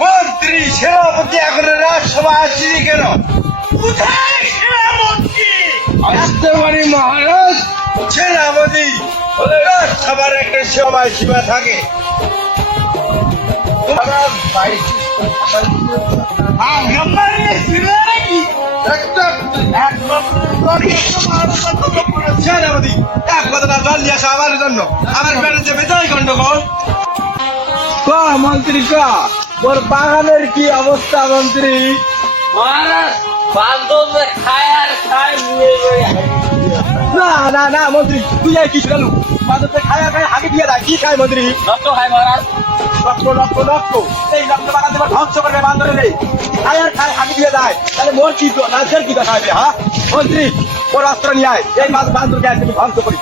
মন্ত্রী সেনাপতি এখন রাজসভা আসছিনি কেন? কোথায় সেনাপতি? আসতে পারি মহারাজ। সেনাপতি রাজসভার একটা সময় সীমা থাকে। সেনাপতি এক কথাটা জল দিয়ে আসা আমার জন্য, আমার পেটে চেপে যাই গন্ডগোল। মন্ত্রী ওর বাগানের কি অবস্থা মন্ত্রী? মহারাজ বান্ধব খায় আর খায় নিয়ে না না না মন্ত্রী, তুই আর কি শুনালু? বাজারে খায় হাঁকি দিয়ে দেয়, কি খায় মন্ত্রী? রক্ত খায় মহারাজ। রক্ত রক্ত রক্ত, এই রক্ত বাগান তোমার ধ্বংস করবে বান্দরে নেই। খায় হাঁকি দিয়ে দেয়, তাহলে মোর কি রাজ্যের কি দেখা হবে? হ্যাঁ মন্ত্রী, ওর অস্ত্র নিয়ে আয়, এই বান্দরকে তুমি ধ্বংস করি।